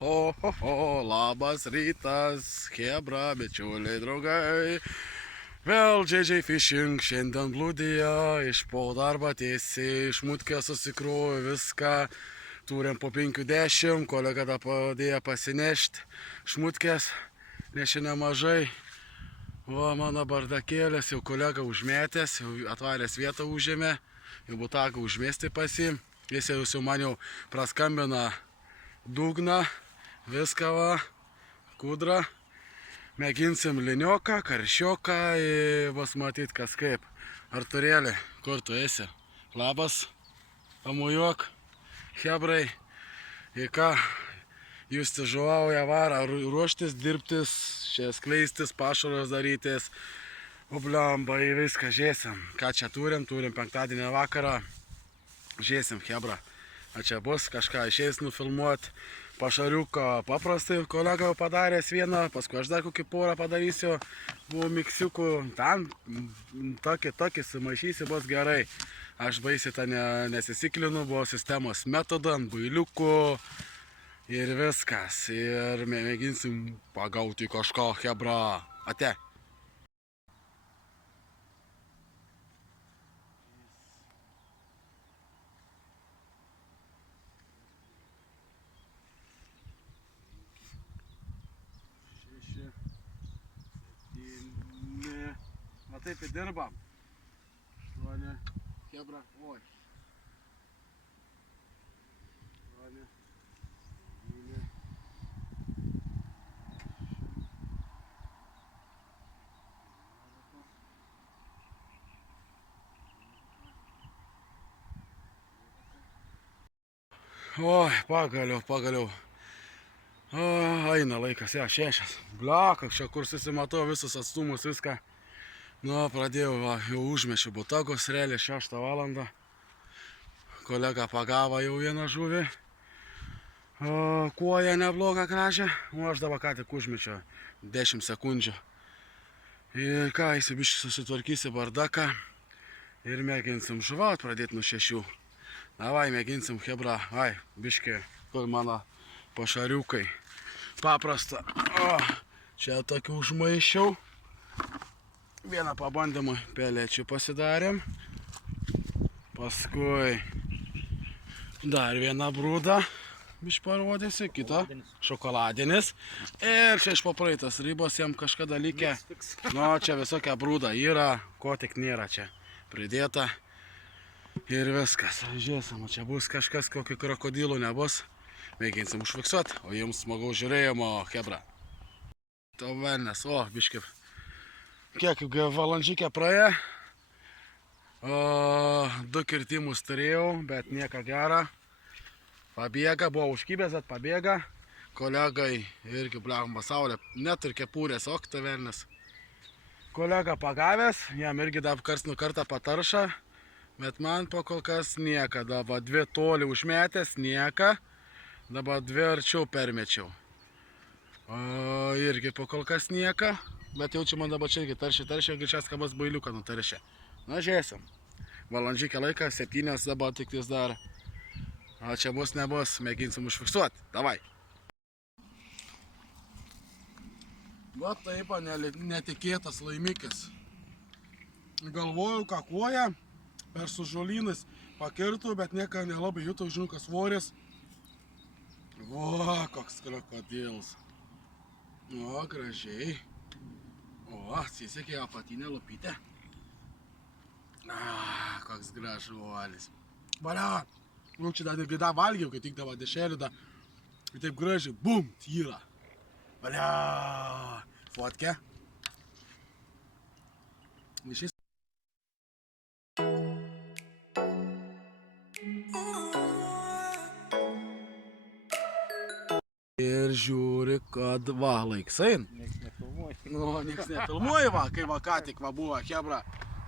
Labas rytas, chebra, bičiuliai, draugai. Vėl JJ Fishing šiandien blūdija, iš po darbą tiesiai, iš mutkės susikruoju viską. Turim po 50, kolega tą padėjo pasinešti. Šmutkės nešė nemažai. Va, mano bardakėlės, jau kolega užmetęs, jau atvaręs vietą užėmė. Jau butaką užmesti pasi. Jis jau man jau praskambina dugną. Viską va, kudrą. Mėginsim linioką, karšioką, bus matyt kas kaip. Arturėlį, kur tu esi? Labas, pamujuok, hebrai. Į ką, jūs žuvauja varą, ruoštis, dirbtis, čia skleistis, pašaros darytis. Ubliamba į viską, žiūrėsim. Ką čia turim penktadienį vakarą. Žiūrėsim, hebra. A čia bus kažką išeis nufilmuoti. Pašariuką paprastai kolega padaręs vieną, paskui aš dar kokį porą padarysiu. Buvo miksiukų, ten tokį sumaišysi, bus gerai. Aš baisiai tą nesisiklinu, buvo sistemos metodą, ant bailiukų ir viskas. Ir mėginsim pagauti kažką, hebra. Ate. Va taip įdirbam. 8, hebra, oi. 8, 9. Oi, pagaliau. Eina laikas, 6. Bliaka, čia kur susimatau visus atstumus, viską. Nu, pradėjau, va, jau užmešiu butagus, realiai 6 valandą. Kolega pagavo jau vieną žuvį. Kuoja neblogą gražią. O aš dabar ką tik užmečiu 10 sekundžių. Ir ką, įsibiškai susitvarkysi bardaką. Ir mėginsim žuvaut, pradėti nuo 6. Davai, mėginsim, hebra. Ai, biškai, kur mano pašariukai. Paprasta. Čia tokių užmaišiau. Vieną pabandymą pelėčių pasidarėm. Paskui dar vieną brūdą biškai parodysiu, kitą šokoladinis. Ir čia iš papraitas ribos jam kažkada likę. Nu, čia visokia brūda yra, ko tik nėra čia pridėta. Ir viskas. Žiūrėsim, čia bus kažkas, kokio krokodilų nebus. Mėginsim užfiksuoti, o jums smagaus žiūrėjimo, hebra. To velnes, biškai. Kiek valandžikė praėjo. 2 kirtimus turėjau, bet nieko gera. Pabėga, buvo užkybęs, bet pabėga. Kolegai irgi blamba saulė, net ir kepurės, ta velnes. Kolega pagavęs, jam irgi dar kars nuo kartą patarša. Bet man po kol kas nieko, dabar 2 toli užmetęs, nieko. Dabar 2 arčiau permečiau. Irgi po kol kas nieko. Bet jau čia man dabar čia irgi taršia, greičiausiai kabas bailiuką nutaršia. Na, žiūrėsim. Valandžikė laiką, 7 dabar tik tis dar. O čia bus, nebus, mėginsim užfiksuoti. Davai. Va taip, netikėtas laimikis. Galvojau, ką kuoja, per sužolynais pakirtų, bet nieko nelabai jutau, žinau, kas svoris. Va, koks krokodilas. O, gražiai. O, atsisekė apatinę lopytę. Koks gražuolis. Valia, nu čia dar valgiau, kai tik davo dešelį, ir taip gražiai, bum, tyra. Valia, fotkę. Šis. Ir žiūri, kad va, laiks ein. Nieks nefilmuoja. Nu, nieks nefilmuoja, va, kai va ką tik va buvo, hebra,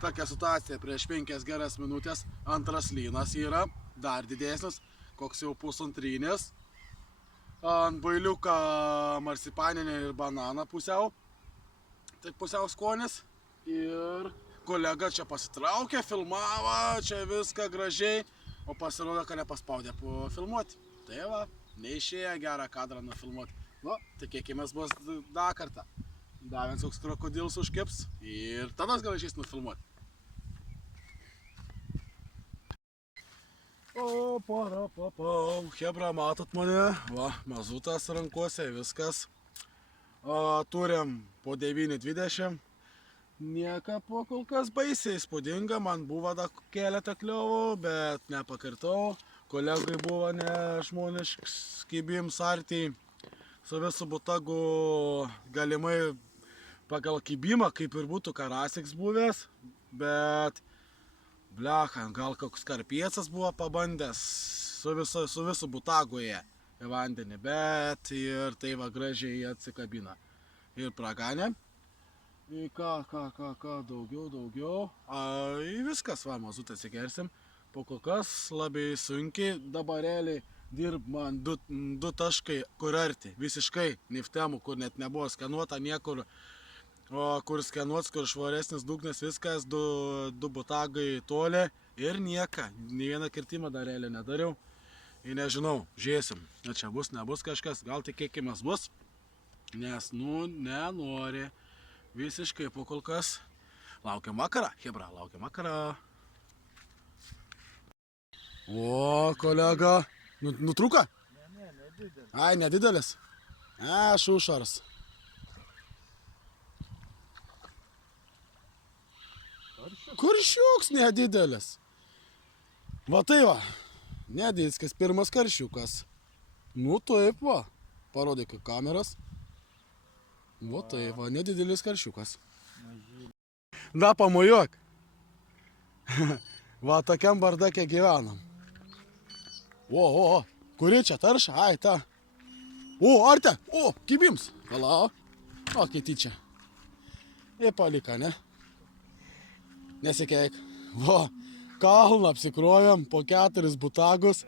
tokia situacija prieš 5 geras minutės, antras lynas yra, dar didesnis, koks jau pusantrinės. Ant bailiuką marsipaninę ir bananą pusiau, taip pusiau skonis. Ir kolega čia pasitraukė, filmavo, čia viską gražiai, o pasirodo, kad nepaspaudė filmuoti. Tai va, neišėjo gerą kadrą nufilmuoti. Nu, tikėkimės bus dar kartą. Dar vienas koks krokodilas užkips ir tada gal išeis nufilmuoti. O, Hebra, matot mane, va, mazutas rankuose, viskas. Turim po 9.20. Nieka po kol kas baisiai įspūdinga, man buvo dar keletą kliovų, bet nepakartau. Kolegai buvo nežmonišks kibims artiai. Su visu butagu galimai pagal kibimą, kaip ir būtų karasiks buvęs, bet blecha, gal koks karpiecas buvo pabandęs su visu butagu į vandenį, bet ir tai va gražiai atsikabina. Ir praganė. Ir ką, daugiau. Viskas, va, mazutą atsigersim. Po kol kas labai sunkiai dabarėlį dirb man du taškai, kur arti. Visiškai niftemų, kur net nebuvo skenuota niekur. O kur skenuots, kur švaresnis dugnas, viskas, du butagai toli ir nieka. Nė vieną kirtimą darėlį nedariau. Ir nežinau, žiūrėsim. Na čia bus, nebus kažkas, gal tikėkimės bus. Nes, nenori. Visiškai po kol kas. Laukiam vakarą, Hebra, laukiam vakarą. O, kolega, nutrūko? Ne, nedidelis. Ai, nedidelis? Šušaras. Karšiuks nedidelis. Va tai va, nedidelis, pirmas karšiukas. Nu taip va, parodyk kameras. Va tai va, nedidelis karšiukas. Da, pamojuok. Va, tokiam bardake gyvenam. O, kuri čia tarša? Ai, ta. O, Arte, kibims. Palau. O, kiti čia. Ir palika, ne? Nesikeik. Va, kalną apsikrovėm po 4 butagus.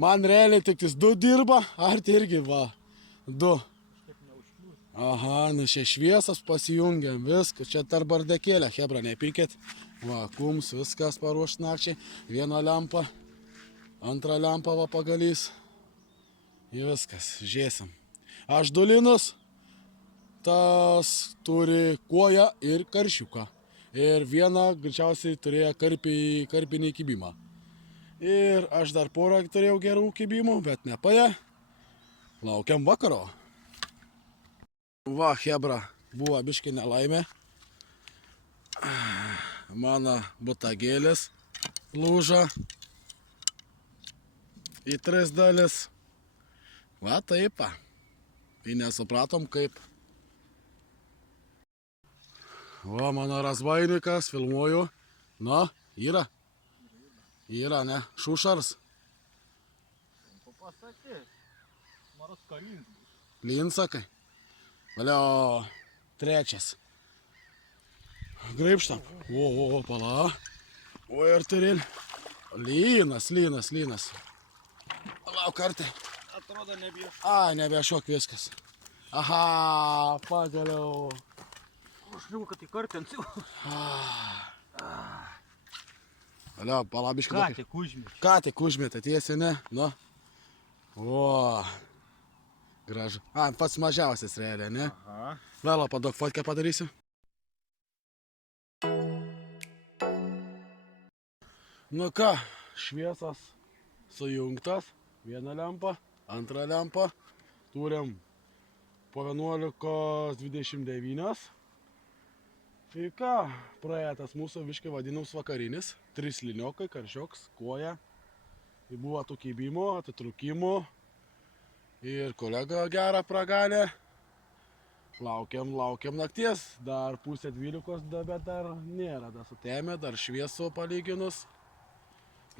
Man realiai tik 2 dirba, Arte irgi va, 2. Aha, nu čia šviesas pasijungiam, viskas, čia tarp bardakėlę, Hebra, nepykit. Va, kums, viskas paruošt nakčiai, 1 lempa, 2 lempa va pagalys. Ir viskas, žiūrėsim. Aš 2 linus, tas turi koją ir karšiuką. Ir vieną greičiausiai turėjo karpinį kibimą. Ir aš dar porą turėjau gerų kibimų, bet nepaė. Laukiam vakaro. Va, Hebra, buvo biškai nelaimė. Mano butagėlis lūžo į 3 dalis. Va, taip. Tai nesupratom kaip. Va, mano razbainikas, filmuoju. Na, yra. Yra, ne? Šušaras. Pasakyk, Maroska lins. Linsakai. Valio, 3. Graibštam. O, pala. O, ir turėlį. Lynas. Lauk kartą. Atrodo nebiešok. Ai, nebiešok viskas. Aha, pagaliau. Aš liūk, kad įkartinsiu. Valio, palabiškai. Ką tik užmėt. Ką tik užmėt, tiesiai, ne? Nu. O. Gražu. Pats mažiausias realiai, ne? Aha. Vėlo, padok fotkę padarysiu. Nu ką, šviesas sujungtas. 1 lempa, 2 lempa. Turim po 11.29. Tai ką, praėtas mūsų viškai vadinamus vakarinis. 3 liniokai, karšioks, koja. Tai buvo tų kibimų, atitrūkimų. Ir kolega gerą praganė. Laukiam nakties. Dar 11:30, bet dar nėra. Dar sutemė, dar šviesu palyginus.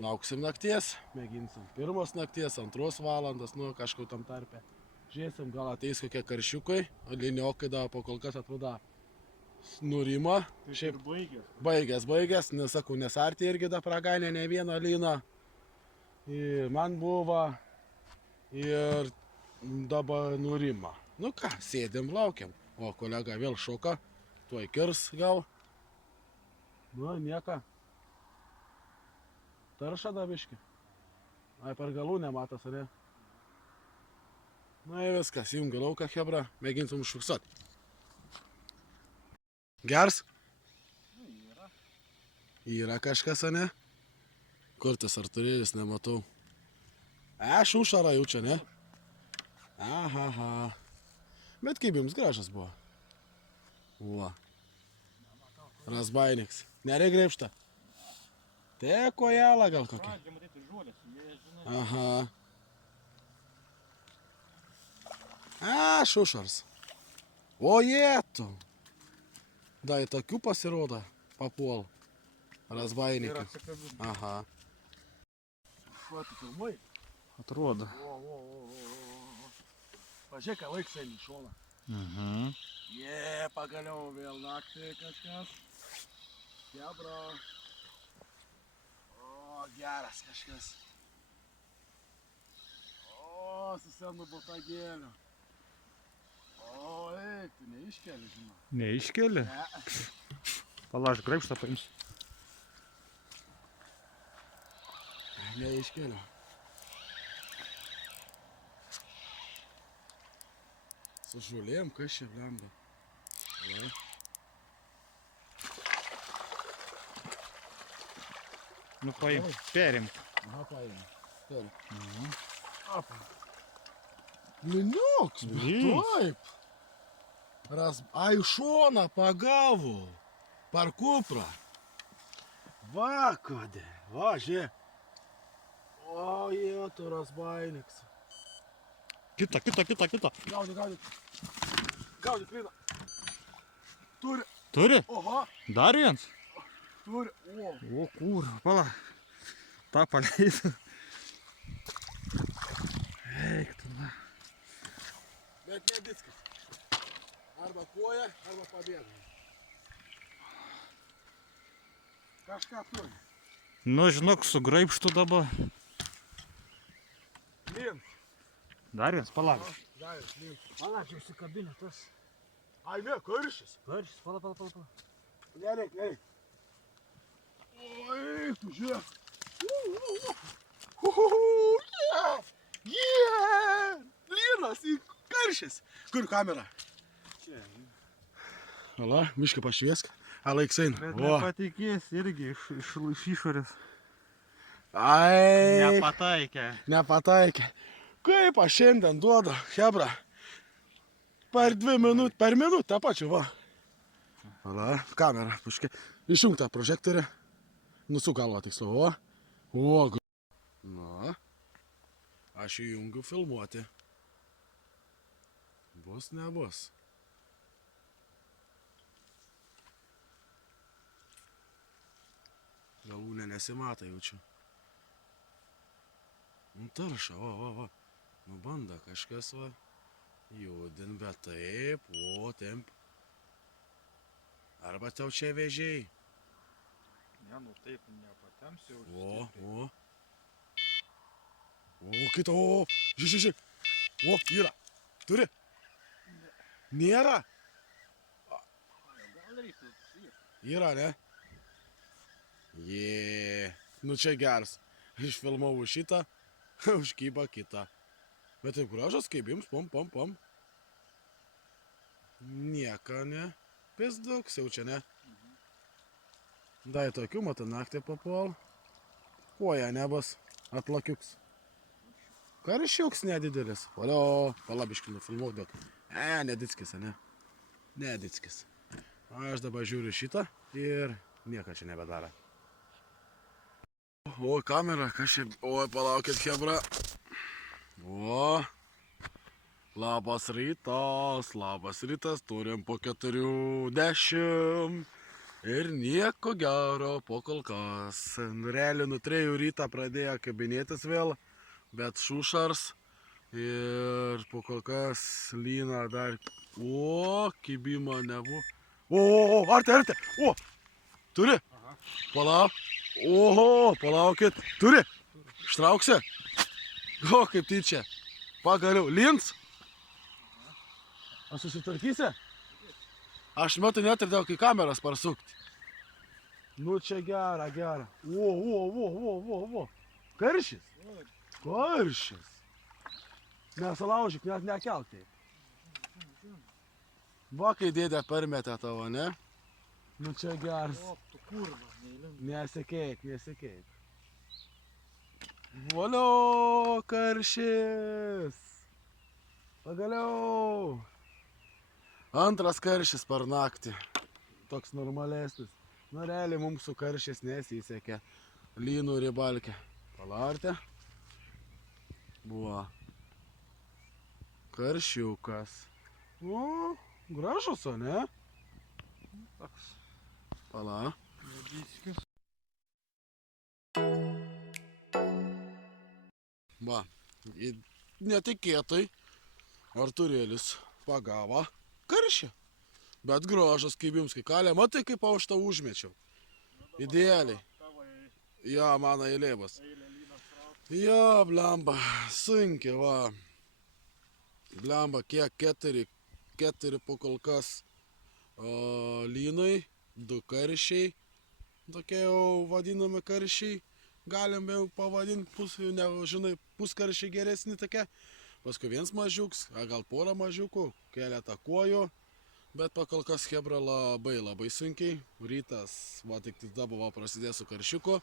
Lauksim nakties. Mėginsim 1 nakties, 2 valandas, nu kažkur tam tarpe. Žiūrėsim, gal ateis kokie karšiukai. Liniokai dar po kol kas atrodo nurima. Šiaip Baigęs, nesakau, nes Artė irgi dar praganė ne vieną lyną. Ir man buvo. Ir dabar nurima. Nu ką, sėdim, laukiam. O kolega vėl šoka. Tuoj kirs gal. Nu, nieka. Tarša da biški. Ai, per galų nematas, ar ne? Na ir viskas, įjungiu lauką, hebra, mėginsim užfiksuoti. Gers? Yra. Yra kažkas, ane? Kur tas arturėlis, nematau. Šušara jau čia, ne? Aha. Bet kaip jums gražas buvo? Va. Razbainiks. Neregrėpšta. Te kojala gal kokia. Pradžia matyti žolės, jie žinai. Aha. Šušars. O jėtų. Da, į tokių pasirodo papuol. Razbainikai. Aha. Ko tu filmuoji? Atrodo. Pažiūrėk, ką laiks eini į šoną. Pagaliau vėl naktį kažkas. Hebra. O, geras kažkas. O, su senu botagėliu. O, tu neiškeli, žinau. Neiškeli? Ne. Pala, aš graibštą paimsiu. Neiškeliu. Su žolėm, kas čia blemba. Va. Nu paim, perimk. Aha, paėmė. Turi. Apa. Liniuks, bet taip. Ai, šoną pagavo. Par kuprą. Va, kodė. Va, žiūrėk. O, tu razbainiks. Kita. Gaudyk. Gaudyk, Lina. Turi. Turi? Oho, Dar viens? turi. O. O, kur, pala. Ta paleisiu. Eik tu, na. Bet nediskis. Arba koja, arba pabėga. Kažką turi. Nu, žinok, su graibštu dabar. Lin. Dar viens, pala. Davės, lin. Palačiau užsikabinę tas. Ai, ne, karšis. Karštis, pala. Nereik. Oi, tu žiūrėk. Linas, karšis. Kur kamera? Čia. Ala, mišką pašviesk. Laiks eina. Bet O. nepatikės irgi iš išorės. Ai. Nepataikė. Kaip aš šiandien duodu, hebra. Per minutę tą pačią, va. Ala, kamera, puškė. Išjung tą prožektorį. Nusuk galvą tiksliau, o. Na. Aš įjungiu filmuoti. Bus, nebus. Galūnė nesimata jaučiu. Tarša, va. Nu banda kažkas, va. Judin, bet taip, o, temp. Arba tau čia vežiai. Ne, nu taip, nepatemsiu. O. O, kita, o. Žiūrėk. O, yra. Turi? Nėra? Gal reiktų. Yra, ne? Nu čia geras. Išfilmavau šitą, užkyba kitą. Bet taip gražas, kaip jums, pom. Nieka, ne? Pizduks jau čia, ne? Dai tokių, matau, naktį papuol. Koja nebus, atlakiuks. Karšiuks nedidelis. Valio, palabiškai nufilmuok, bet... Nedickis, ne? Nedickis. Aš dabar žiūriu šitą ir nieko čia nebedara. O, kamera, kas čia... O, palaukit, hebra. O. Labas rytas, turim po 4:10. Ir nieko gero po kol kas. Realiai nuo 3 ryto pradėjo kabinėtis vėl, bet šušars. Ir po kol kas lyna dar... O, kibimo nebuvo. O, arti. O, turi? Palauk. Oho, palaukit. Turi? Ištrauksi? O, kaip tyčia. Pagaliau. Lins? Aš susitvarkysi? Aš metu netardėjau, kai kameras parsukti. Nu čia gera. O. Karšis? Karšis. Nesulaužyk, net nekelk taip. Va, kai dėdė permetė tavo, ne? Nu čia geras. O, tu kurva, neįlink. Nesikeik. Valio, karšis. Pagaliau. Antras karšis per naktį. Toks normalesnis. Nu, realiai mums su karšis nesisekė. Lynų ribalkė. Palartė. Buvo. Karšiukas. O, gražus, o ne? Toks. Pala. Nediskis. Va, netikėtai Arturėlis pagavo karšį. Bet gražas kaip jums, kai kalė, matai kaip aš tau užmečiau. Idealiai. Tavo Ja, mano eilė bus. eilė lynas trauk. Ja, blemba, sunkiai, va. Blemba, kiek keturi po kol kas lynai, 2 karšiai, tokie jau vadinami karšiai, galim jau pavadinti, nežinai, puskaršiai geresni tokie. Paskui viens mažiuks, gal porą mažiukų, keletą kojų, bet pakol kas chebra labai sunkiai. Rytas, va tik dabar va prasidės su karšiuku,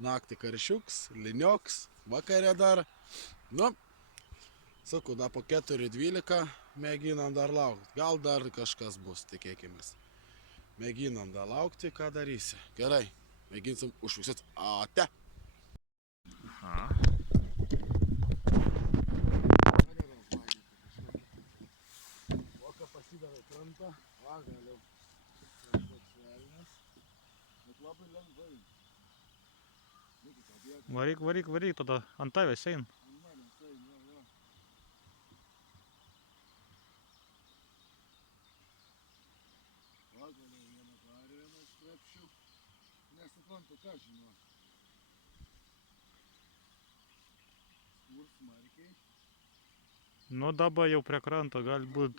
naktį karšiuks, linioks, vakarė dar. Nu, sakau, da po 4:12 mėginam dar laukti. Gal dar kažkas bus, tikėkimės. Mėginam dar laukti, ką darysi. Gerai, mėginsim užfiksuoti. Ate. Aha. Oka pasidavė krantą, pagaliau. Toks velnias. Bet labai lengvai. Varyk, tada ant tavęs ein. Pagaliau vieną karį, vieną iš krepšių. Nesuprantu, ką žinau. Kur smarkiai. Nu dabar jau prie kranto gali būt.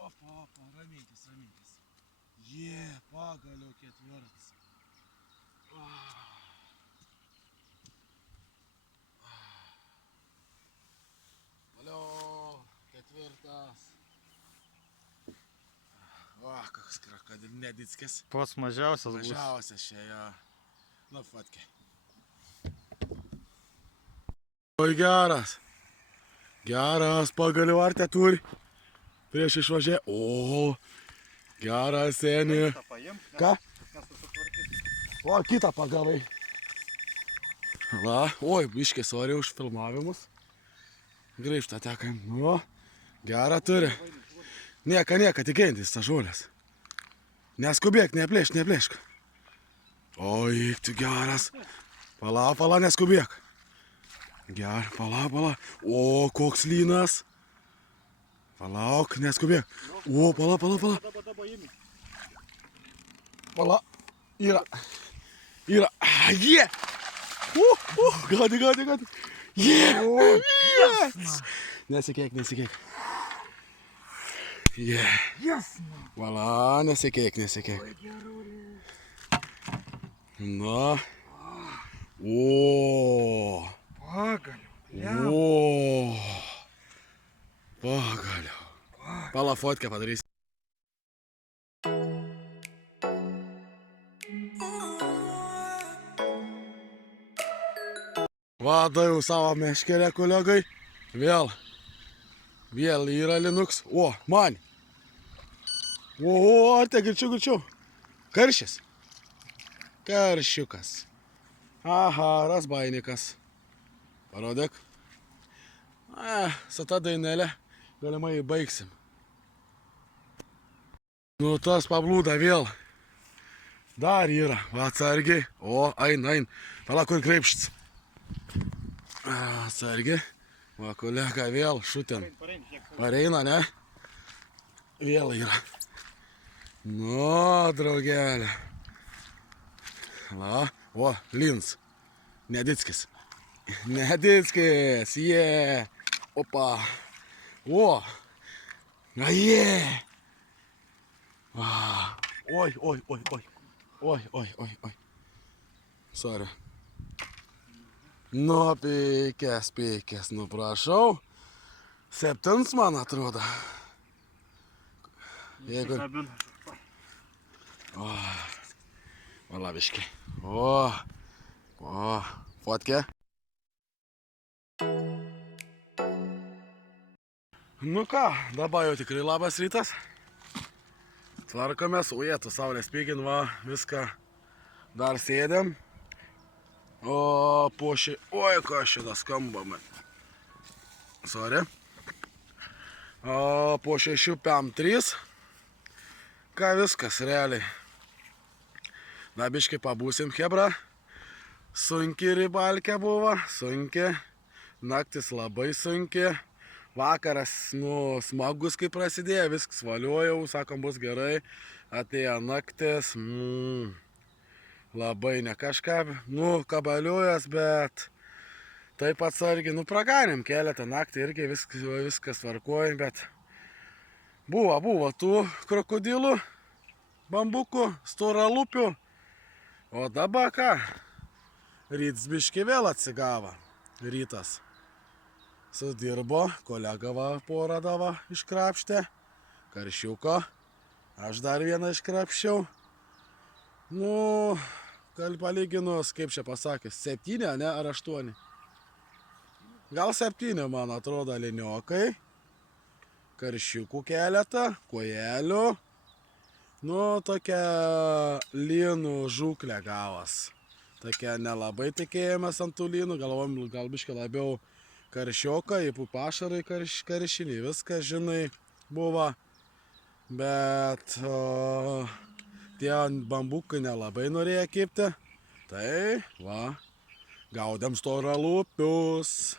Opa, raminkis. Pagaliau 4. Valio, 4. Koks krokodil nedickis. Pats mažiausias bus. Mažiausias čia jo. Nu, fatke. Oi, geras. Geras, pagaliau ar te turi. Prieš išvažiuoja. O, geras, seni. Ką? O, kitą pagavai. Va, oi, biškė, sorry už filmavimus. Grįžta tekam. Nu, gerą turi. Nieka, tikėjantis tas žolės. Neskubėk, neplėšk. Oi, tu geras. Pala, neskubėk. Ger, pala. O, koks lynas. Palauk, neskubėk. O, pala. Dabar imi. Pala. Yra. Jie. Gadi. Jie. Nesikeik. Jie. Pala, nesikeik. Na. O. Pagaliau. O. Pagaliau. Pala, fotkę padarysi. Vadau savo meškerę, kolegai. Vėl yra linuks. O, man. O, te greičiau. Karšis. Karšiukas. Aha, razbainikas. Parodėk. Su ta dainelė galimai baigsim. Nu, tas pablūda vėl. Dar yra. Va, atsargiai. O, ein. Pala, kur kreipštis. Atsargiai. Va, kolega vėl šutien. Pareina, ne? Vėl yra. Nu, draugelė. Va, o, lins. Nedickis. Opa. O. Jie. Oi, oi, oi, oi. Oi, oi, oi, oi. Sorry. Nu, peikės, nu prašau. 7, man atrodo. Jeigu... O, labiškai. O, fotkė. Nu ką, dabar jau tikrai labas rytas. Tvarkomės, ujėtų, saulės pykint, va, viską dar sėdėm. O po šį... Oi, ką šitą skamba man. Sorry. O po 6:03. Ką viskas, realiai. Dabiškai pabūsim, hebra. Sunki ribalkė buvo, sunki. Naktis labai sunki. Vakaras, nu, smagus, kai prasidėjo, viskas valiojau, sakom, bus gerai. Atėjo naktis, labai ne kažką, nu, kabaliuojas, bet taip atsargiai, nu, praganėm keletą naktį irgi viskas tvarkojom, bet buvo tų krokodilų, bambukų, storalupių, o dabar ką, ryts biški vėl atsigavo, rytas. Sudirbo, kolega va porą dava iškrapštė, karšiuko, aš dar vieną iškrapščiau. Nu, gal palyginus, kaip čia pasakęs, 7, ne, ar 8? Gal 7, man atrodo, liniokai, karšiukų keletą, kojelių. Nu, tokia lynų žūklė gavas. Tokia nelabai tikėjomės ant tų lynų, galvom, gal biškai labiau karšioką, įpų pašarai karšinį, viskas, žinai, buvo, bet tie bambukai nelabai norėjo kipti, tai, va, gaudėm storalupius,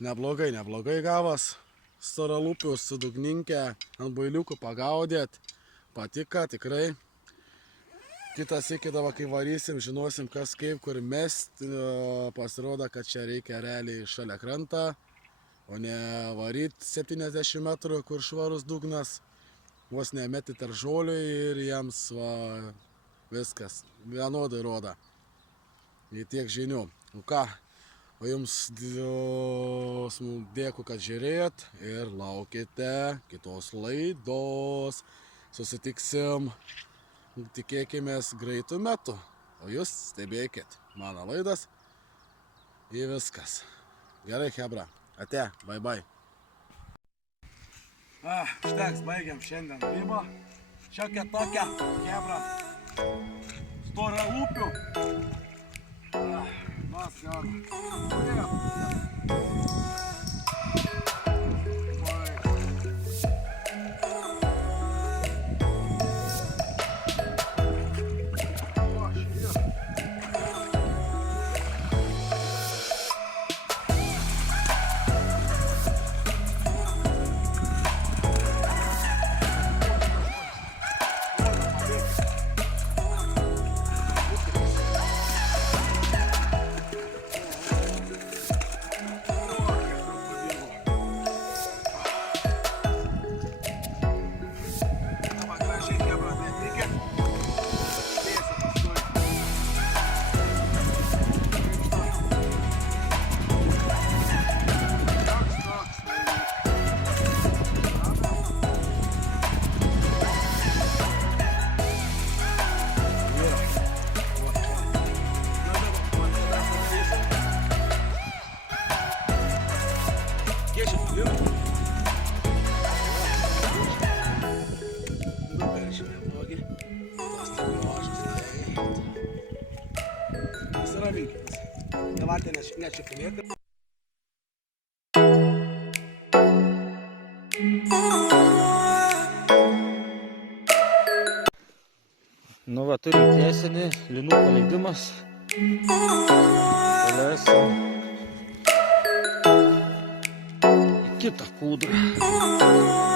neblogai gavas, storalupius su dugninke ant bailiukų pagaudėt, patiko tikrai. Kitas įkėdavo, kai varysim, žinosim kas kaip, kur mest, pasirodo, kad čia reikia realiai šalia krantą, o ne varyt 70 metrų, kur švarus dugnas, vos nemeti tarp žolių ir jiems va, viskas vienodai rodo. Į tiek žinių. O ką, o jums dėkui, kad žiūrėjot ir laukite kitos laidos. Susitiksim. Tikėkimės greitų metų, o jūs stebėkit mano laidas į viskas. Gerai, hebra. Ate, bye bye. Užteks, baigiam šiandien ribą. Šiokia tokia, hebra. Stora upių. Mas gero. Давайте не чіпляти. Nu va, turim tiesinį linų paleidimas. Paleisim į kitą kūdrą.